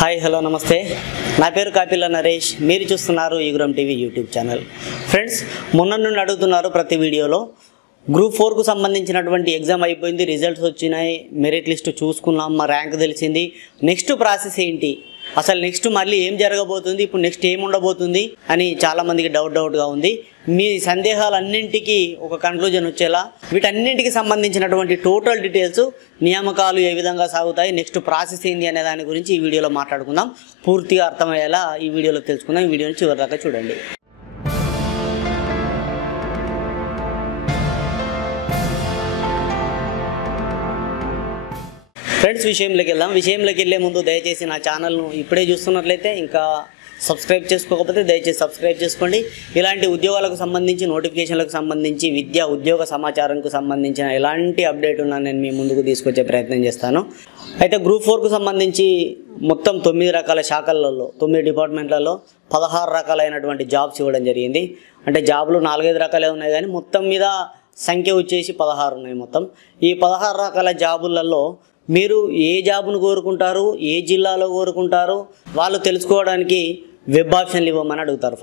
Hi hello నమస్తే నా పేరు కాపిల్ల నరేష్ మీరు చూస్తున్నారు యుగురం టీవీ యూట్యూబ్ ఛానల్ ఫ్రెండ్స్ మొన్న నుండి అడుగుతున్నారు ప్రతి వీడియోలో గ్రూప్ 4 కు సంబంధించినటువంటి ఎగ్జామ్ అయిపోయింది రిజల్ట్స్ వచ్చినాయి మెరిట్ లిస్ట్ చూసుకున్నాం మా ర్యాంక్ తెలిసింది నెక్స్ట్ ప్రాసెస్ ఏంటి అసలు నెక్స్ట్ మళ్ళీ ఏం జరగబోతుంది ఇప్పుడు నెక్స్ట్ ఏం ఉండబోతుంది అని చాలా మందికి డౌట్ గా ఉంది మీ సందేహాలన్నింటికి ఒక కన్క్లూజన్ వచ్చేలా వీటన్నింటికి సంబంధించినటువంటి టోటల్ డీటెయిల్స్ నియామకాలు ఏ విధంగా సాగుతాయి నెక్స్ట్ ప్రాసెస్ ఏంది అనే దాని గురించి ఈ వీడియోలో మాట్లాడుకుందాం పూర్తిగా అర్థమయ్యేలా ఈ వీడియోలో తెలుసుకుందాం ఈ వీడియోని చివరి దాకా చూడండి ఫ్రెండ్స్ విషయంలోకి వెళ్ళే ముందు దయచేసి నా ఛానల్ను ఇప్పుడే చూస్తున్నట్లయితే ఇంకా సబ్స్క్రైబ్ చేసుకోకపోతే దయచేసి సబ్స్క్రైబ్ చేసుకోండి ఇలాంటి ఉద్యోగాలకు సంబంధించి నోటిఫికేషన్లకు సంబంధించి విద్యా ఉద్యోగ సమాచారంకు సంబంధించిన ఎలాంటి అప్డేట్ ఉన్నా నేను మీ ముందుకు తీసుకొచ్చే ప్రయత్నం చేస్తాను అయితే గ్రూప్ 4 కు సంబంధించి మొత్తం 9 రకాల శాఖలలో 9 డిపార్ట్మెంట్లలో 16 రకాలైనటువంటి జాబ్స్ ఇవ్వడం జరిగింది అంటే జాబులు 4-5 రకాలే ఉన్నాయి కానీ మొత్తం మీద సంఖ్య వచ్చేసి 16 ఉన్నాయి మొత్తం ఈ 16 రకాల జాబులలో మీరు ఏ జాబ్ను కోరుకుంటారు ఏ జిల్లాలో కోరుకుంటారు వాళ్ళు తెలుసుకోవడానికి వెబ్ ఆప్షన్లు ఇవ్వమని అడుగుతారు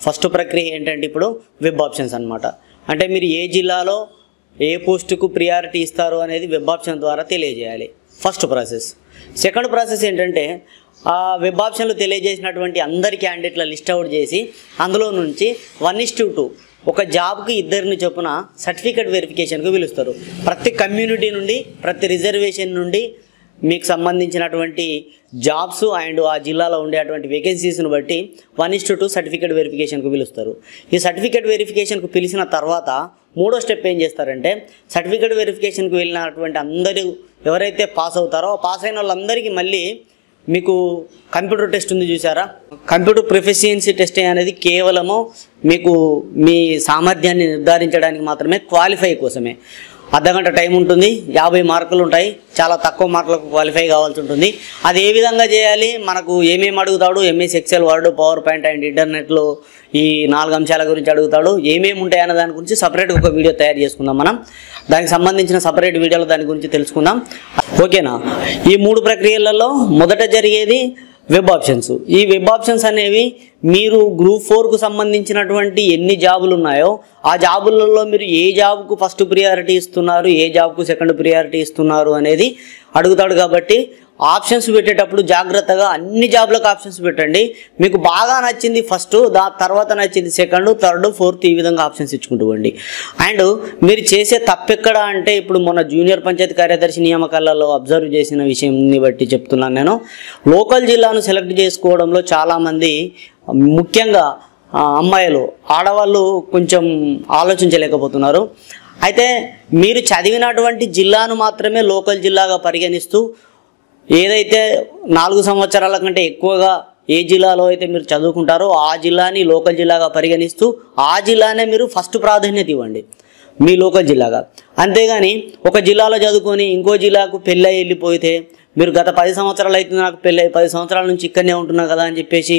ఫస్ట్ ప్రక్రియ ఏంటంటే ఇప్పుడు వెబ్ ఆప్షన్స్ అన్నమాట అంటే మీరు ఏ జిల్లాలో ఏ పోస్టుకు ప్రియారిటీ ఇస్తారు అనేది వెబ్ ఆప్షన్ ద్వారా తెలియజేయాలి ఫస్ట్ ప్రాసెస్ సెకండ్ ప్రాసెస్ ఏంటంటే ఆ వెబ్ ఆప్షన్లు తెలియజేసినటువంటి అందరి క్యాండిడేట్ల లిస్ట్ అవుట్ చేసి అందులో నుంచి 1:2 ఒక జాబ్కి 2 చొప్పున సర్టిఫికేట్ వెరిఫికేషన్కు పిలుస్తారు ప్రతి కమ్యూనిటీ నుండి ప్రతి రిజర్వేషన్ నుండి మీకు సంబంధించినటువంటి జాబ్స్ అండ్ ఆ జిల్లాలో ఉండేటువంటి వేకెన్సీస్ను బట్టి 1:2 సర్టిఫికేట్ వెరిఫికేషన్కు పిలుస్తారు ఈ సర్టిఫికేట్ వెరిఫికేషన్కు పిలిచిన తర్వాత మూడో స్టెప్ ఏం చేస్తారంటే సర్టిఫికేట్ వెరిఫికేషన్కి వెళ్ళినటువంటి అందరూ ఎవరైతే పాస్ అవుతారో పాస్ అయిన వాళ్ళందరికీ మళ్ళీ మీకు కంప్యూటర్ టెస్ట్ ఉంది చూసారా కంప్యూటర్ ప్రొఫిషియన్సీ టెస్ట్ అనేది కేవలము మీకు మీ సామర్థ్యాన్ని నిర్ధారించడానికి మాత్రమే క్వాలిఫై కోసమే అర్ధగంట టైం ఉంటుంది 50 మార్కులు ఉంటాయి చాలా తక్కువ మార్కులకు క్వాలిఫై కావాల్సి ఉంటుంది అది ఏ విధంగా చేయాలి మనకు ఏమేమి అడుగుతాడు MS Excel word power point and ఇంటర్నెట్లో ఈ 4 అంశాల గురించి అడుగుతాడు ఏమేమి ఉంటాయి అన్న దాని గురించి సపరేట్గా ఒక వీడియో తయారు చేసుకుందాం మనం దానికి సంబంధించిన సపరేట్ వీడియోలో దాని గురించి తెలుసుకుందాం ఓకేనా ఈ 3 ప్రక్రియలలో మొదట జరిగేది వెబ్ ఆప్షన్స్ ఈ వెబ్ ఆప్షన్స్ అనేవి మీరు గ్రూప్ 4 కు సంబంధించినటువంటి ఎన్ని జాబులు ఉన్నాయో ఆ జాబులలో మీరు ఏ జాబ్కు ఫస్ట్ ప్రియారిటీ ఇస్తున్నారు ఏ జాబ్కు సెకండ్ ప్రియారిటీ ఇస్తున్నారు అనేది అడుగుతాడు కాబట్టి ఆప్షన్స్ పెట్టేటప్పుడు జాగ్రత్తగా అన్ని జాబ్లకు ఆప్షన్స్ పెట్టండి మీకు బాగా నచ్చింది ఫస్ట్ తర్వాత నచ్చింది సెకండ్ థర్డ్ ఫోర్త్ ఈ విధంగా ఆప్షన్స్ ఇచ్చుకుంటూ పోండి అండ్ మీరు చేసే తప్పెక్కడ అంటే ఇప్పుడు మొన్న జూనియర్ పంచాయతీ కార్యదర్శి నియామకాలలో అబ్జర్వ్ చేసిన విషయంని బట్టి చెప్తున్నాను నేను లోకల్ జిల్లాను సెలెక్ట్ చేసుకోవడంలో చాలామంది ముఖ్యంగా అమ్మాయిలు ఆడవాళ్ళు కొంచెం ఆలోచించలేకపోతున్నారు అయితే మీరు చదివినటువంటి జిల్లాను మాత్రమే లోకల్ జిల్లాగా పరిగణిస్తూ ఏదైతే 4 సంవత్సరాల కంటే ఎక్కువగా ఏ జిల్లాలో అయితే మీరు చదువుకుంటారో ఆ జిల్లాని లోకల్ జిల్లాగా పరిగణిస్తూ ఆ జిల్లానే మీరు ఫస్ట్ ప్రాధాన్యత ఇవ్వండి మీ లోకల్ జిల్లాగా అంతేగాని ఒక జిల్లాలో చదువుకొని ఇంకో జిల్లాకు పెళ్ళై వెళ్ళిపోతే మీరు గత 10 సంవత్సరాలు అయితే నాకు పెళ్ళై 10 సంవత్సరాల నుంచి ఇక్కడనే ఉంటున్నా కదా అని చెప్పేసి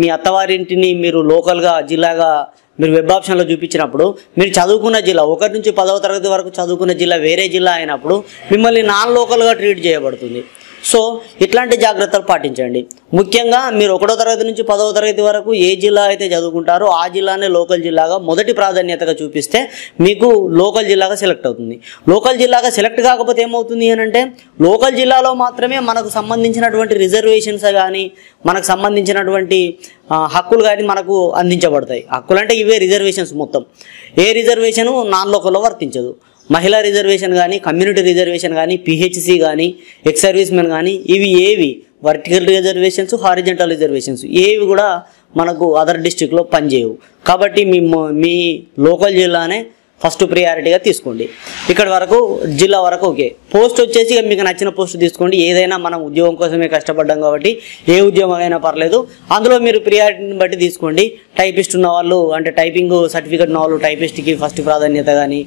మీ అత్తవారింటిని మీరు లోకల్గా జిల్లాగా మీరు వెబ్ ఆప్షన్లో చూపించినప్పుడు మీరు చదువుకున్న జిల్లా 1 నుంచి 10వ తరగతి వరకు చదువుకున్న జిల్లా వేరే జిల్లా అయినప్పుడు మిమ్మల్ని నాన్ లోకల్గా ట్రీట్ చేయబడుతుంది సో ఇట్లాంటి జాగ్రత్తలు పాటించండి ముఖ్యంగా మీరు 1వ తరగతి నుంచి 10వ తరగతి వరకు ఏ జిల్లా అయితే చదువుకుంటారో ఆ జిల్లానే లోకల్ జిల్లాగా మొదటి ప్రాధాన్యతగా చూపిస్తే మీకు లోకల్ జిల్లాగా సెలెక్ట్ అవుతుంది లోకల్ జిల్లాగా సెలెక్ట్ కాకపోతే ఏమవుతుంది అని అంటే లోకల్ జిల్లాలో మాత్రమే మనకు సంబంధించినటువంటి రిజర్వేషన్స్ కానీ మనకు సంబంధించినటువంటి హక్కులు కానీ మనకు అందించబడతాయి హక్కులు అంటే ఇవే రిజర్వేషన్స్ మొత్తం ఏ రిజర్వేషను నాన్ లోకల్లో వర్తించదు మహిళా రిజర్వేషన్ కానీ కమ్యూనిటీ రిజర్వేషన్ కానీ పిహెచ్సి కానీ ఎక్స్ సర్వీస్ మెన్ కానీ ఇవి ఏవి వర్టికల్ రిజర్వేషన్స్ హారిజంటల్ రిజర్వేషన్స్ ఏవి కూడా మనకు అదర్ డిస్ట్రిక్ట్లో పనిచేయవు కాబట్టి మీ లోకల్ జిల్లానే ఫస్ట్ ప్రియారిటీగా తీసుకోండి ఇక్కడ వరకు జిల్లా వరకు ఓకే పోస్ట్ వచ్చేసి మీకు నచ్చిన పోస్ట్ తీసుకోండి ఏదైనా మనం ఉద్యోగం కోసమే కష్టపడ్డాం కాబట్టి ఏ ఉద్యోగం అయినా పర్లేదు అందులో మీరు ప్రియారిటీని బట్టి తీసుకోండి టైపిస్ట్ ఉన్న వాళ్ళు అంటే టైపింగ్ సర్టిఫికేట్ ఉన్న వాళ్ళు టైపిస్ట్కి ఫస్ట్ ప్రాధాన్యత కానీ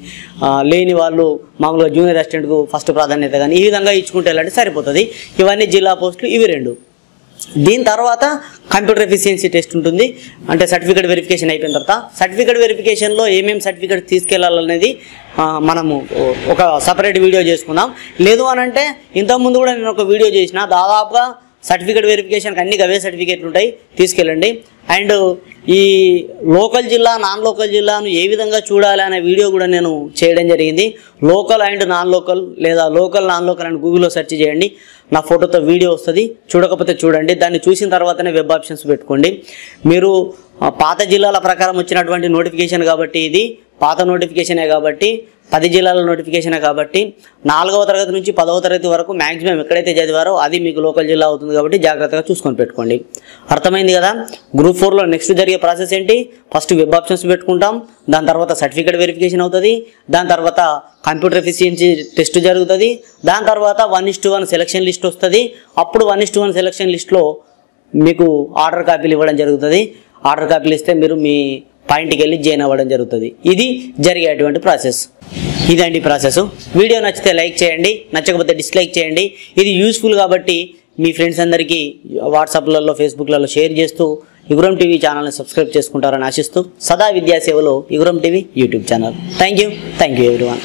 లేని వాళ్ళు మామూలుగా జూనియర్ అసిస్టెంట్కు ఫస్ట్ ప్రాధాన్యత కానీ ఈ విధంగా ఇచ్చుకుంటే వెళ్ళండి సరిపోతుంది ఇవన్నీ జిల్లా పోస్టులు ఇవి 2 దీని తర్వాత కంప్యూటర్ ఎఫిషియన్సీ టెస్ట్ ఉంటుంది అంటే సర్టిఫికేట్ వెరిఫికేషన్ అయిపోయిన తర్వాత సర్టిఫికేట్ వెరిఫికేషన్లో ఏమేమి సర్టిఫికేట్ తీసుకెళ్లాలనేది మనము ఒక సెపరేట్ వీడియో చేసుకుందాం లేదు అని అంటే ఇంతకుముందు కూడా నేను ఒక వీడియో చేసిన దాదాపుగా సర్టిఫికేట్ వెరిఫికేషన్కి అన్ని అవే సర్టిఫికేట్లు ఉంటాయి, తీసుకెళ్ళండి. అండ్ ఈ లోకల్ జిల్లా నాన్ లోకల్ జిల్లాను ఏ విధంగా చూడాలి అనే వీడియో కూడా నేను చేయడం జరిగింది. లోకల్ అండ్ నాన్ లోకల్ లేదా లోకల్ నాన్ లోకల్ అని గూగుల్లో సెర్చ్ చేయండి, నా ఫోటోతో వీడియో వస్తుంది. చూడకపోతే చూడండి, దాన్ని చూసిన తర్వాతనే వెబ్ ఆప్షన్స్ పెట్టుకోండి. మీరు పాత జిల్లాల ప్రకారం వచ్చినటువంటి నోటిఫికేషన్ కాబట్టి, ఇది పాత నోటిఫికేషనే కాబట్టి 10 జిల్లాల నోటిఫికేషనే కాబట్టి 4వ తరగతి నుంచి 10వ తరగతి వరకు మ్యాక్సిమం ఎక్కడైతే చదివారో అది మీకు లోకల్ జిల్లా అవుతుంది కాబట్టి జాగ్రత్తగా చూసుకొని పెట్టుకోండి. అర్థమైంది కదా? గ్రూప్ 4లో నెక్స్ట్ జరిగే ప్రాసెస్ ఏంటి? ఫస్ట్ వెబ్ ఆప్షన్స్ పెట్టుకుంటాం, దాని తర్వాత సర్టిఫికేట్ వెరిఫికేషన్ అవుతుంది, దాని తర్వాత కంప్యూటర్ ఎఫిషియన్సీ టెస్ట్ జరుగుతుంది, దాని తర్వాత 1:1 సెలక్షన్ లిస్ట్ వస్తుంది. అప్పుడు 1:1 సెలక్షన్ లిస్ట్లో మీకు ఆర్డర్ కాపీలు ఇవ్వడం జరుగుతుంది. ఆర్డర్ కాపీలు ఇస్తే మీరు మీ పాయింట్కి వెళ్ళి జాయిన్ అవ్వడం జరుగుతుంది. ఇది జరిగేటువంటి ప్రాసెస్. ఇదండి ప్రాసెస్. వీడియో నచ్చితే లైక్ చేయండి, నచ్చకపోతే డిస్లైక్ చేయండి. ఇది యూస్ఫుల్ కాబట్టి మీ ఫ్రెండ్స్ అందరికీ వాట్సాప్లలో ఫేస్బుక్లలో షేర్ చేస్తూ యుగురం టీవీ ఛానల్ని సబ్స్క్రైబ్ చేసుకుంటారని ఆశిస్తూ సదా విద్యాసేవలో యుగురం TV YouTube channel. Thank you everyone.